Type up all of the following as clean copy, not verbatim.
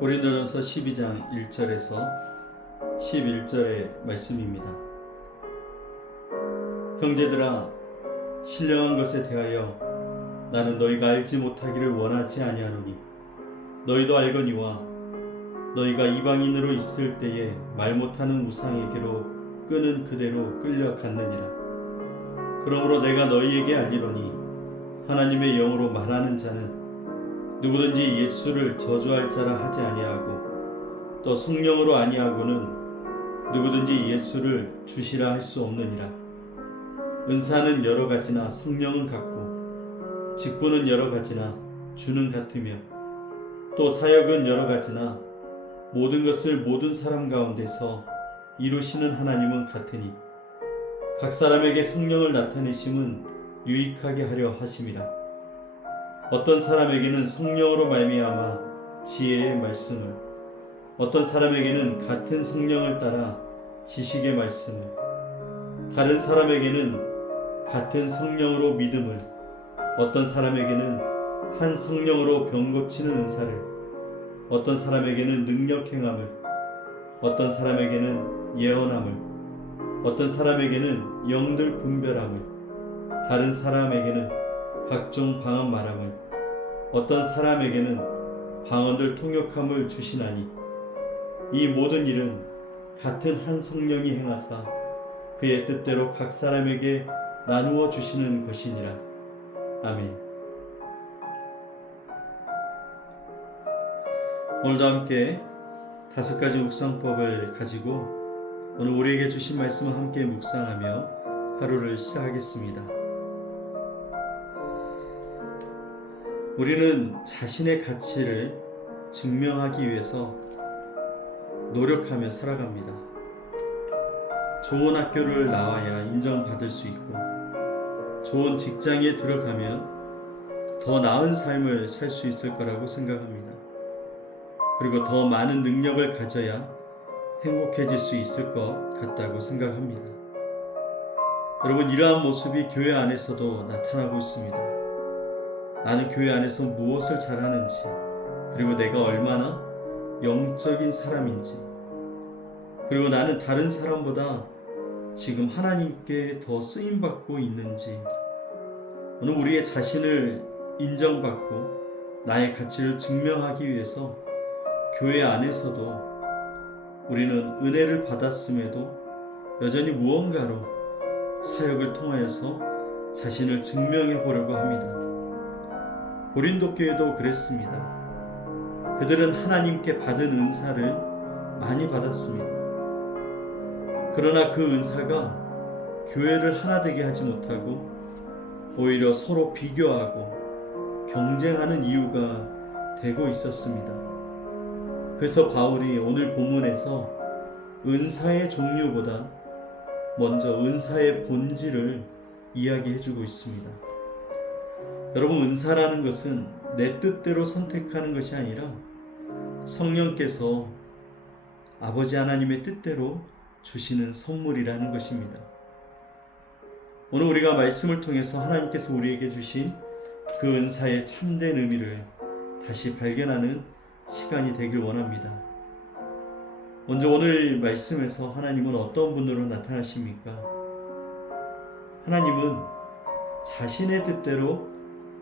고린도전서 12장 1절에서 11절의 말씀입니다. 형제들아, 신령한 것에 대하여 나는 너희가 알지 못하기를 원하지 아니하노니 너희도 알거니와 너희가 이방인으로 있을 때에 말 못하는 우상에게로 끄는 그대로 끌려갔느니라. 그러므로 내가 너희에게 알리노니 하나님의 영으로 말하는 자는 누구든지 예수를 저주할 자라 하지 아니하고 또 성령으로 아니하고는 누구든지 예수를 주시라 할 수 없느니라. 은사는 여러 가지나 성령은 같고 직분은 여러 가지나 주는 같으며 또 사역은 여러 가지나 모든 것을 모든 사람 가운데서 이루시는 하나님은 같으니 각 사람에게 성령을 나타내심은 유익하게 하려 하심이라. 어떤 사람에게는 성령으로 말미암아 지혜의 말씀을, 어떤 사람에게는 같은 성령을 따라 지식의 말씀을, 다른 사람에게는 같은 성령으로 믿음을, 어떤 사람에게는 한 성령으로 병 고치는 은사를, 어떤 사람에게는 능력 행함을, 어떤 사람에게는 예언함을, 어떤 사람에게는 영들 분별함을, 다른 사람에게는 각종 방언 말함을, 어떤 사람에게는 방언들 통역함을 주시나니 이 모든 일은 같은 한 성령이 행하사 그의 뜻대로 각 사람에게 나누어 주시는 것이니라. 아멘. 오늘도 함께 5가지 묵상법을 가지고 오늘 우리에게 주신 말씀을 함께 묵상하며 하루를 시작하겠습니다. 우리는 자신의 가치를 증명하기 위해서 노력하며 살아갑니다. 좋은 학교를 나와야 인정받을 수 있고, 좋은 직장에 들어가면 더 나은 삶을 살 수 있을 거라고 생각합니다. 그리고 더 많은 능력을 가져야 행복해질 수 있을 것 같다고 생각합니다. 여러분, 이러한 모습이 교회 안에서도 나타나고 있습니다. 나는 교회 안에서 무엇을 잘하는지, 그리고 내가 얼마나 영적인 사람인지, 그리고 나는 다른 사람보다 지금 하나님께 더 쓰임받고 있는지, 오늘 우리의 자신을 인정받고 나의 가치를 증명하기 위해서 교회 안에서도 우리는 은혜를 받았음에도 여전히 무언가로 사역을 통하여서 자신을 증명해 보려고 합니다. 고린도 교회도 그랬습니다. 그들은 하나님께 받은 은사를 많이 받았습니다. 그러나 그 은사가 교회를 하나 되게 하지 못하고 오히려 서로 비교하고 경쟁하는 이유가 되고 있었습니다. 그래서 바울이 오늘 본문에서 은사의 종류보다 먼저 은사의 본질을 이야기해주고 있습니다. 여러분, 은사라는 것은 내 뜻대로 선택하는 것이 아니라 성령께서 아버지 하나님의 뜻대로 주시는 선물이라는 것입니다. 오늘 우리가 말씀을 통해서 하나님께서 우리에게 주신 그 은사의 참된 의미를 다시 발견하는 시간이 되길 원합니다. 먼저 오늘 말씀에서 하나님은 어떤 분으로 나타나십니까? 하나님은 자신의 뜻대로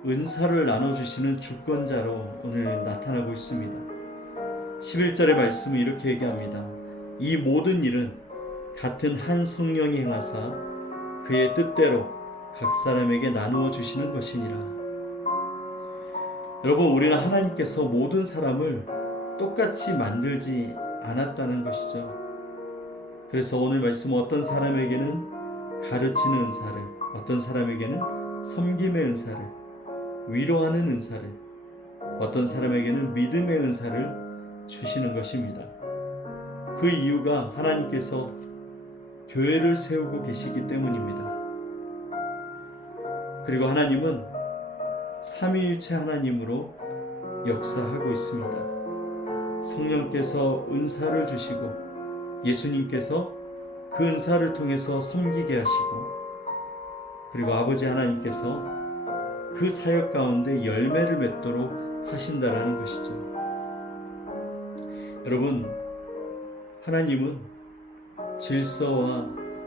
은사를 나눠주시는 주권자로 오늘 나타나고 있습니다. 11절의 말씀은 이렇게 얘기합니다. 이 모든 일은 같은 한 성령이 행하사 그의 뜻대로 각 사람에게 나누어 주시는 것이니라. 여러분, 우리는 하나님께서 모든 사람을 똑같이 만들지 않았다는 것이죠. 그래서 오늘 말씀은 어떤 사람에게는 가르치는 은사를, 어떤 사람에게는 섬김의 은사를, 위로하는 은사를, 어떤 사람에게는 믿음의 은사를 주시는 것입니다. 그 이유가 하나님께서 교회를 세우고 계시기 때문입니다. 그리고 하나님은 삼위일체 하나님으로 역사하고 있습니다. 성령께서 은사를 주시고 예수님께서 그 은사를 통해서 섬기게 하시고, 그리고 아버지 하나님께서 그 사역 가운데 열매를 맺도록 하신다라는 것이죠. 여러분, 하나님은 질서와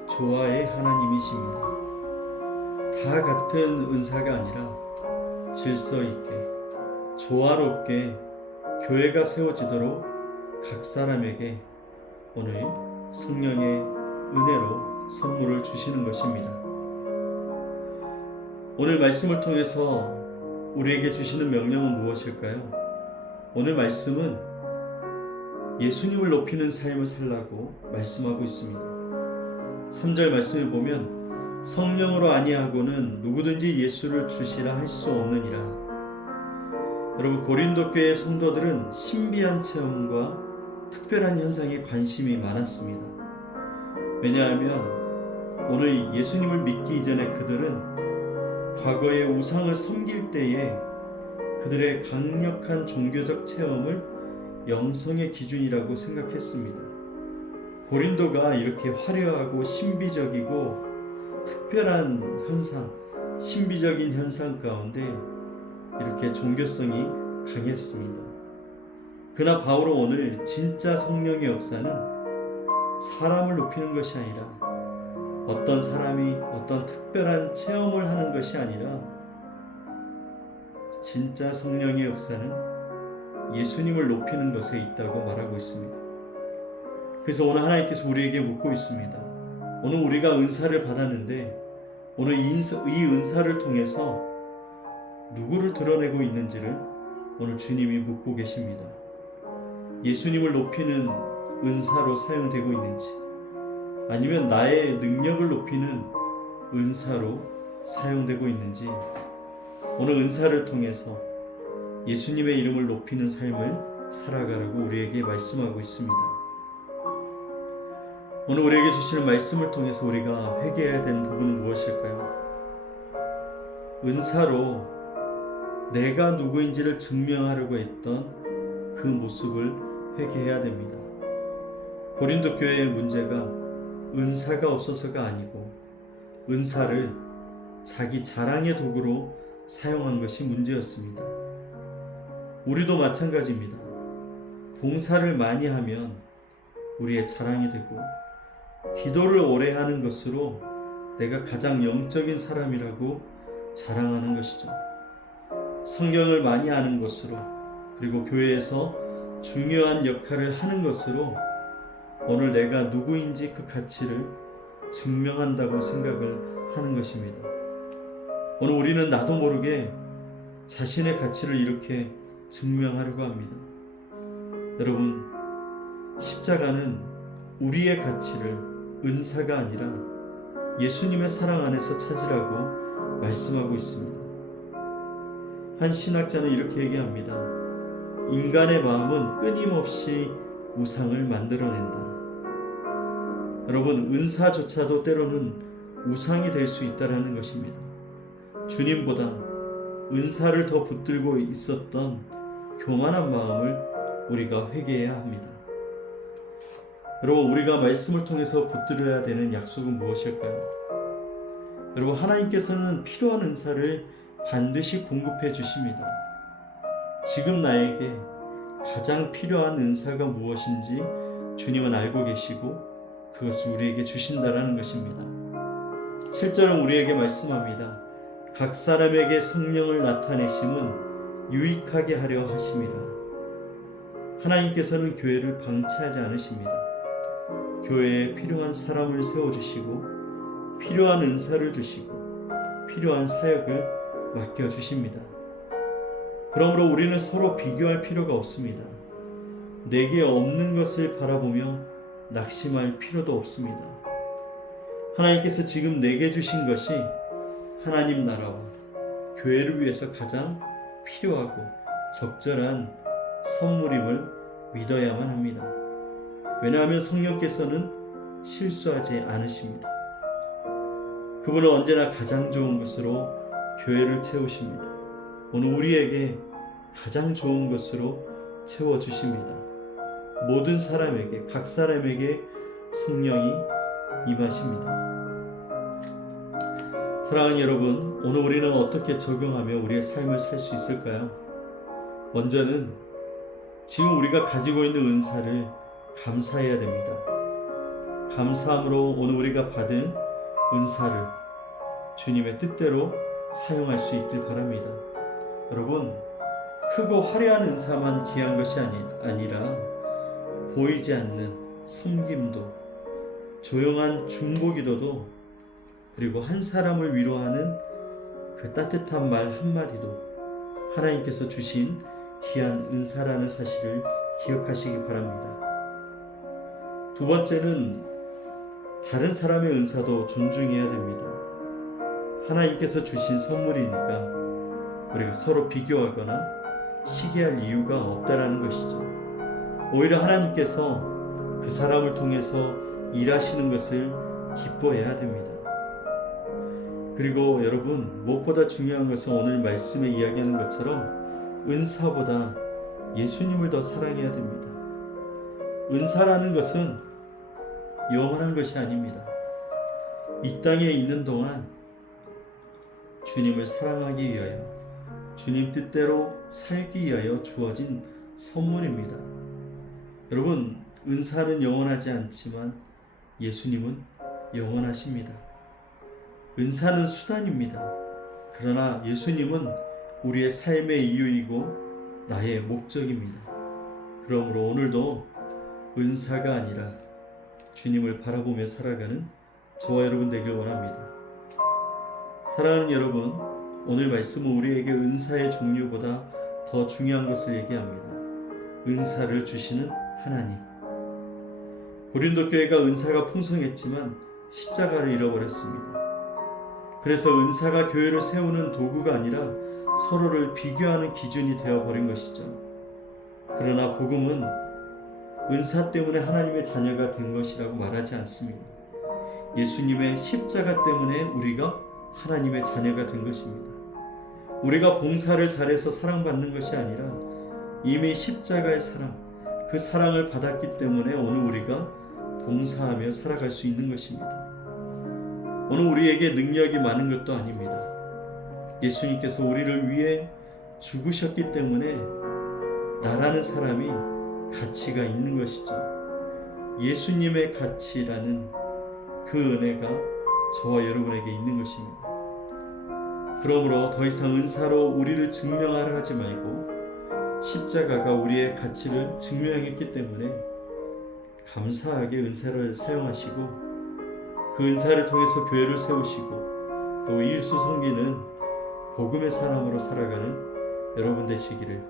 조화의 하나님이십니다. 다 같은 은사가 아니라 질서 있게, 조화롭게 교회가 세워지도록 각 사람에게 오늘 성령의 은혜로 선물을 주시는 것입니다. 오늘 말씀을 통해서 우리에게 주시는 명령은 무엇일까요? 오늘 말씀은 예수님을 높이는 삶을 살라고 말씀하고 있습니다. 3절 말씀을 보면 성령으로 아니하고는 누구든지 예수를 주시라 할 수 없느니라. 여러분, 고린도 교회 성도들은 신비한 체험과 특별한 현상에 관심이 많았습니다. 왜냐하면 오늘 예수님을 믿기 이전에 그들은 과거의 우상을 섬길 때에 그들의 강력한 종교적 체험을 영성의 기준이라고 생각했습니다. 고린도가 이렇게 화려하고 신비적이고 특별한 현상, 신비적인 현상 가운데 이렇게 종교성이 강했습니다. 그러나 바울은 오늘 진짜 성령의 역사는 사람을 높이는 것이 아니라, 어떤 사람이 어떤 특별한 체험을 하는 것이 아니라, 진짜 성령의 역사는 예수님을 높이는 것에 있다고 말하고 있습니다. 그래서 오늘 하나님께서 우리에게 묻고 있습니다. 오늘 우리가 은사를 받았는데 오늘 이 은사를 통해서 누구를 드러내고 있는지를 오늘 주님이 묻고 계십니다. 예수님을 높이는 은사로 사용되고 있는지, 아니면 나의 능력을 높이는 은사로 사용되고 있는지, 오늘 은사를 통해서 예수님의 이름을 높이는 삶을 살아가라고 우리에게 말씀하고 있습니다. 오늘 우리에게 주시는 말씀을 통해서 우리가 회개해야 되는 부분은 무엇일까요? 은사로 내가 누구인지를 증명하려고 했던 그 모습을 회개해야 됩니다. 고린도 교회의 문제가 은사가 없어서가 아니고 은사를 자기 자랑의 도구로 사용한 것이 문제였습니다. 우리도 마찬가지입니다. 봉사를 많이 하면 우리의 자랑이 되고, 기도를 오래 하는 것으로 내가 가장 영적인 사람이라고 자랑하는 것이죠. 성경을 많이 아는 것으로, 그리고 교회에서 중요한 역할을 하는 것으로 오늘 내가 누구인지 그 가치를 증명한다고 생각을 하는 것입니다. 오늘 우리는 나도 모르게 자신의 가치를 이렇게 증명하려고 합니다. 여러분, 십자가는 우리의 가치를 은사가 아니라 예수님의 사랑 안에서 찾으라고 말씀하고 있습니다. 한 신학자는 이렇게 얘기합니다. 인간의 마음은 끊임없이 우상을 만들어낸다. 여러분, 은사조차도 때로는 우상이 될 수 있다는 것입니다. 주님보다 은사를 더 붙들고 있었던 교만한 마음을 우리가 회개해야 합니다. 여러분, 우리가 말씀을 통해서 붙들어야 되는 약속은 무엇일까요? 여러분, 하나님께서는 필요한 은사를 반드시 공급해 주십니다. 지금 나에게 가장 필요한 은사가 무엇인지 주님은 알고 계시고 그것을 우리에게 주신다라는 것입니다. 7절은 우리에게 말씀합니다. 각 사람에게 성령을 나타내심은 유익하게 하려 하심이라. 하나님께서는 교회를 방치하지 않으십니다. 교회에 필요한 사람을 세워주시고 필요한 은사를 주시고 필요한 사역을 맡겨주십니다. 그러므로 우리는 서로 비교할 필요가 없습니다. 내게 없는 것을 바라보며 낙심할 필요도 없습니다. 하나님께서 지금 내게 주신 것이 하나님 나라와 교회를 위해서 가장 필요하고 적절한 선물임을 믿어야만 합니다. 왜냐하면 성령께서는 실수하지 않으십니다. 그분은 언제나 가장 좋은 것으로 교회를 채우십니다. 오늘 우리에게 가장 좋은 것으로 채워주십니다. 모든 사람에게, 각 사람에게 성령이 임하십니다. 사랑하는 여러분, 오늘 우리는 어떻게 적용하며 우리의 삶을 살 수 있을까요? 먼저는 지금 우리가 가지고 있는 은사를 감사해야 됩니다. 감사함으로 오늘 우리가 받은 은사를 주님의 뜻대로 사용할 수 있길 바랍니다. 여러분, 크고 화려한 은사만 귀한 것이 아니라 보이지 않는 섬김도, 조용한 중보기도도, 그리고 한 사람을 위로하는 그 따뜻한 말 한마디도 하나님께서 주신 귀한 은사라는 사실을 기억하시기 바랍니다. 두 번째는 다른 사람의 은사도 존중해야 됩니다. 하나님께서 주신 선물이니까 우리가 서로 비교하거나 시기할 이유가 없다라는 것이죠. 오히려 하나님께서 그 사람을 통해서 일하시는 것을 기뻐해야 됩니다. 그리고 여러분, 무엇보다 중요한 것은 오늘 말씀에 이야기하는 것처럼 은사보다 예수님을 더 사랑해야 됩니다. 은사라는 것은 영원한 것이 아닙니다. 이 땅에 있는 동안 주님을 사랑하기 위하여, 주님 뜻대로 살기 위하여 주어진 선물입니다. 여러분, 은사는 영원하지 않지만 예수님은 영원하십니다. 은사는 수단입니다. 그러나 예수님은 우리의 삶의 이유이고 나의 목적입니다. 그러므로 오늘도 은사가 아니라 주님을 바라보며 살아가는 저와 여러분 되길 원합니다. 사랑하는 여러분, 오늘 말씀은 우리에게 은사의 종류보다 더 중요한 것을 얘기합니다. 은사를 주시는 하나님. 고린도 교회가 은사가 풍성했지만 십자가를 잃어버렸습니다. 그래서 은사가 교회를 세우는 도구가 아니라 서로를 비교하는 기준이 되어버린 것이죠. 그러나 복음은 은사 때문에 하나님의 자녀가 된 것이라고 말하지 않습니다. 예수님의 십자가 때문에 우리가 하나님의 자녀가 된 것입니다. 우리가 봉사를 잘해서 사랑받는 것이 아니라 이미 십자가의 사랑, 그 사랑을 받았기 때문에 오늘 우리가 봉사하며 살아갈 수 있는 것입니다. 오늘 우리에게 능력이 많은 것도 아닙니다. 예수님께서 우리를 위해 죽으셨기 때문에 나라는 사람이 가치가 있는 것이죠. 예수님의 가치라는 그 은혜가 저와 여러분에게 있는 것입니다. 그러므로 더 이상 은사로 우리를 증명하려 하지 말고 십자가가 우리의 가치를 증명했기 때문에 감사하게 은사를 사용하시고 그 은사를 통해서 교회를 세우시고 또 이웃을 섬기는 복음의 사람으로 살아가는 여러분 되시기를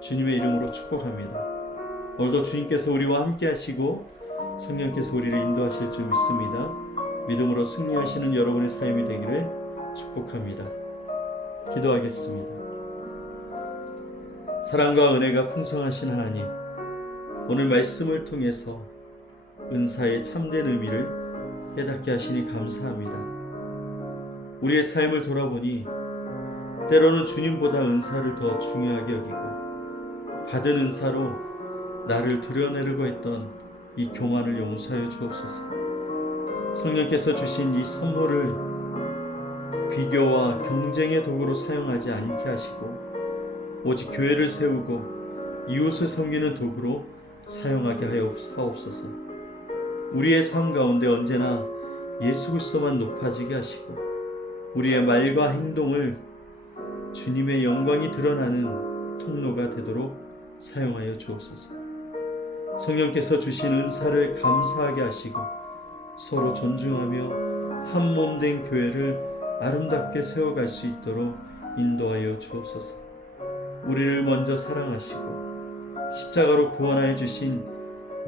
주님의 이름으로 축복합니다. 오늘도 주님께서 우리와 함께 하시고 성령께서 우리를 인도하실 줄 믿습니다. 믿음으로 승리하시는 여러분의 삶이 되기를 축복합니다. 기도하겠습니다. 사랑과 은혜가 풍성하신 하나님, 오늘 말씀을 통해서 은사의 참된 의미를 깨닫게 하시니 감사합니다. 우리의 삶을 돌아보니 때로는 주님보다 은사를 더 중요하게 여기고 받은 은사로 나를 드러내려고 했던 이 교만을 용서하여 주옵소서. 성령께서 주신 이 선물을 비교와 경쟁의 도구로 사용하지 않게 하시고 오직 교회를 세우고 이웃을 섬기는 도구로 사용하게 하여 하옵소서. 우리의 삶 가운데 언제나 예수 그리스도만 높아지게 하시고 우리의 말과 행동을 주님의 영광이 드러나는 통로가 되도록 사용하여 주옵소서. 성령께서 주신 은사를 감사하게 하시고 서로 존중하며 한 몸 된 교회를 아름답게 세워갈 수 있도록 인도하여 주옵소서. 우리를 먼저 사랑하시고 십자가로 구원하여 주신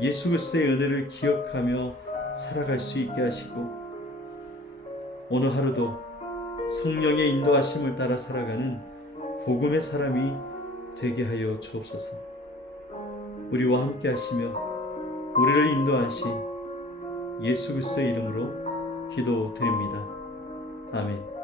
예수 그리스도의 은혜를 기억하며 살아갈 수 있게 하시고 오늘 하루도 성령의 인도하심을 따라 살아가는 복음의 사람이 되게 하여 주옵소서. 우리와 함께 하시며 우리를 인도하신 예수 그리스도의 이름으로 기도드립니다. 아멘.